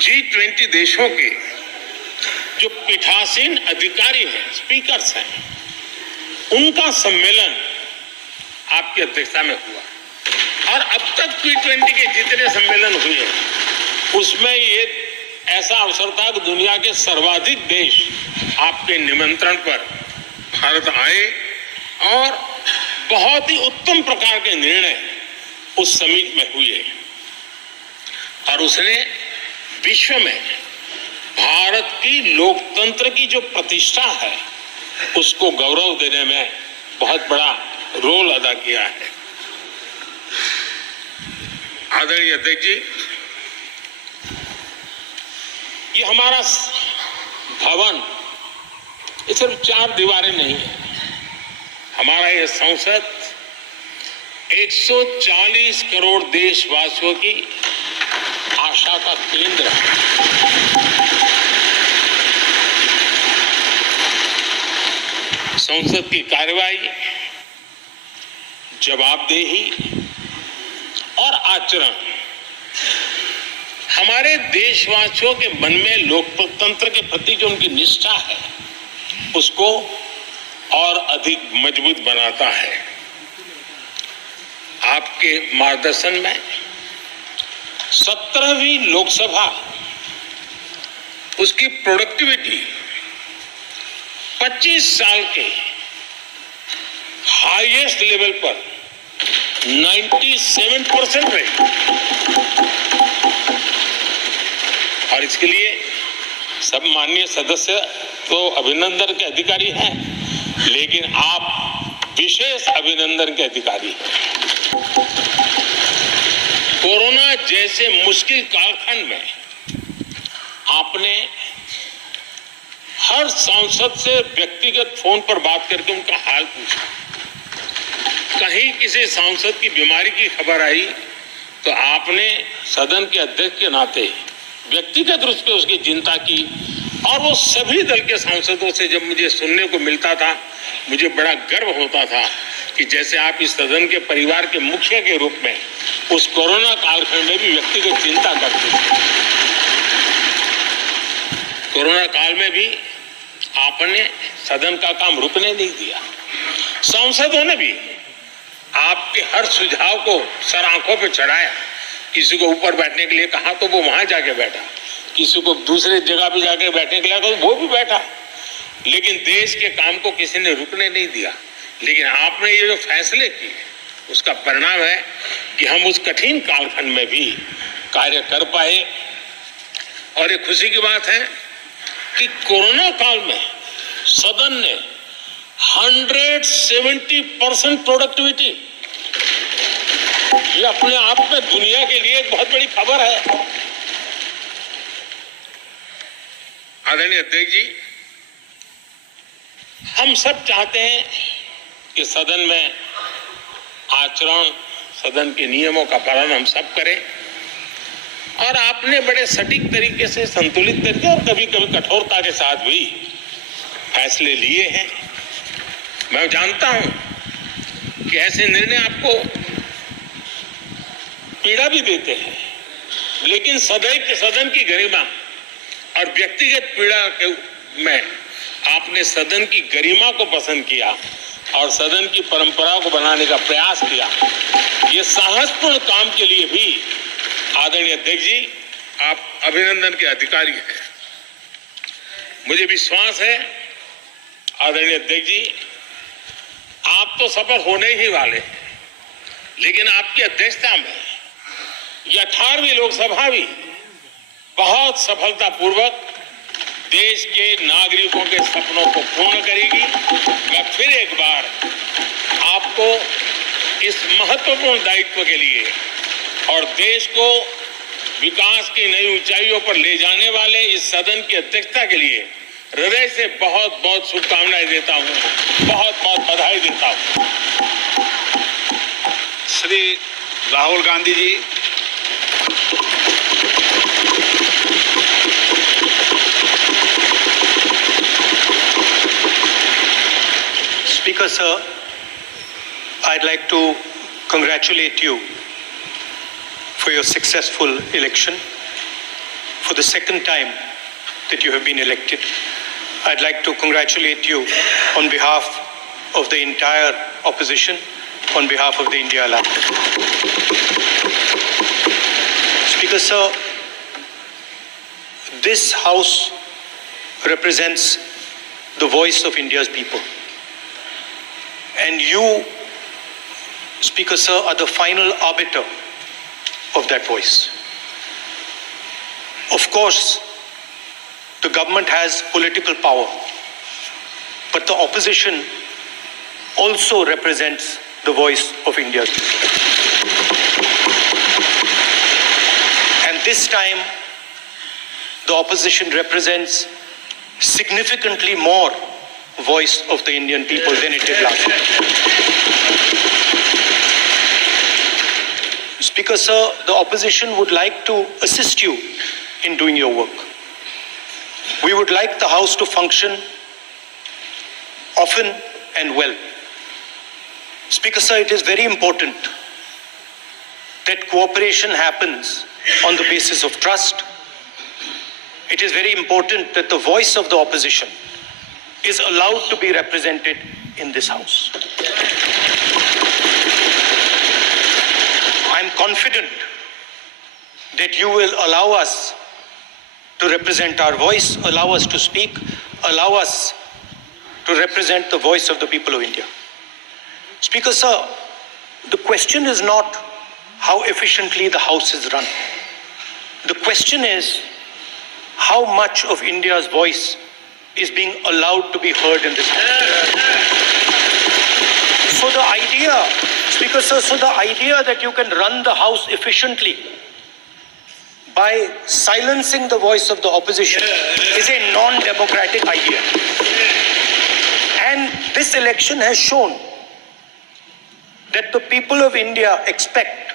G20 देशों के जो पीठासीन अधिकारी हैं, स्पीकर्स हैं, उनका सम्मेलन आपकी अध्यक्षता में हुआ और अब तक G20 के जितने सम्मेलन हुए उसमें ये ऐसा अवसर था कि दुनिया के सर्वाधिक देश आपके निमंत्रण पर भारत आए और बहुत ही उत्तम प्रकार के निर्णय उस समिट में हुए और उसने विश्व में भारत की लोकतंत्र की जो प्रतिष्ठा है उसको गौरव देने में बहुत बड़ा रोल अदा किया है। आदरणीय अध्यक्ष जी, ये हमारा भवन ये सिर्फ 4 दीवारें नहीं है। हमारा ये संसद 140 करोड़ देशवासियों की आशा का केंद्र है। संसद की कार्यवाही, जवाबदेही और आचरण हमारे देशवासियों के मन में लोकतंत्र के प्रति जो उनकी निष्ठा है उसको और अधिक मजबूत बनाता है। आपके मार्गदर्शन में 17वीं लोकसभा उसकी प्रोडक्टिविटी 25 साल के हाईएस्ट लेवल पर 97% रही और इसके लिए सब माननीय सदस्य तो अभिनंदन के अधिकारी हैं, लेकिन आप विशेष अभिनंदन के अधिकारी हैं। कोरोना जैसे मुश्किल कालखंड में आपने हर सांसद से व्यक्तिगत फोन पर बात करके उनका हाल पूछा। कहीं किसी सांसद की बीमारी की खबर आई तो आपने सदन के अध्यक्ष के नाते व्यक्तिगत रूप से उसकी चिंता की और वो सभी दल के सांसदों से जब मुझे सुनने को मिलता था मुझे बड़ा गर्व होता था कि जैसे आप इस सदन के परिवार के मुखिया के रूप में उस कोरोना कालखंड में भी व्यक्तिगत चिंता करते थे। कोरोना काल में भी आपने सदन का काम रुकने नहीं दिया। सांसदों ने भी आपके हर सुझाव को सर आंखों पे चढ़ाया। किसी को ऊपर बैठने के लिए कहा तो वो वहां जाके बैठा, किसी को दूसरे जगह पे जाके बैठने के लिए कहा तो वो भी बैठा, लेकिन देश के काम को किसी ने रुकने नहीं दिया। लेकिन आपने ये जो फैसले किए उसका परिणाम है कि हम उस कठिन कालखंड में भी कार्य कर पाए। और एक खुशी की बात है कि कोरोना काल में सदन ने 170% प्रोडक्टिविटी, ये अपने आप में दुनिया के लिए एक बहुत बड़ी खबर है। आदरणीय अध्यक्ष जी, हम सब चाहते हैं कि सदन में आचरण, सदन के नियमों का पालन हम सब करें और आपने बड़े सटीक तरीके से, संतुलित तरीके और कभी कभी कठोरता के साथ भी फैसले लिए हैं। मैं जानता हूं कि ऐसे निर्णय आपको पीड़ा भी देते हैं, लेकिन सदन की गरिमा और व्यक्तिगत पीड़ा में आपने सदन की गरिमा को पसंद किया और सदन की परंपरा को बनाने का प्रयास किया। ये साहसपूर्ण काम के लिए भी आदरणीय अध्यक्ष जी आप अभिनंदन के अधिकारी हैं। मुझे विश्वास है आदरणीय अध्यक्ष जी आप तो सफल होने ही वाले हैं, लेकिन आपकी अध्यक्षता में यह 18वीं लोकसभा भी बहुत सफलतापूर्वक देश के नागरिकों के सपनों को पूर्ण करेगी। मैं फिर एक बार आपको इस महत्वपूर्ण दायित्व के लिए और देश को विकास की नई ऊंचाइयों पर ले जाने वाले इस सदन की अध्यक्षता के लिए हृदय से बहुत बहुत शुभकामनाएं देता हूं, बहुत बहुत बधाई देता हूं। Shri Rahul Gandhi ji. Speaker sir, I'd like to congratulate you for your successful election, for the second time that you have been elected. I'd like to congratulate you on behalf of the entire opposition, on behalf of the India Alliance. Speaker, sir, this House represents the voice of India's people. And you, Speaker, sir, are the final arbiter of that voice. Of course, the government has political power, but the opposition also represents the voice of India's people. And this time, the opposition represents significantly more voice of the Indian people than it did last time. Speaker, sir, the opposition would like to assist you in doing your work. We would like the House to function often and well. Speaker, sir, it is very important that cooperation happens on the basis of trust. It is very important that the voice of the opposition is allowed to be represented in this House. I am confident that you will allow us to represent our voice, allow us to speak, allow us to represent the voice of the people of India. Speaker, sir, the question is not how efficiently the House is run. The question is how much of India's voice is being allowed to be heard in this House. So the idea, Speaker, sir, that you can run the House efficiently by silencing the voice of the opposition is a non-democratic idea. And this election has shown that the people of India expect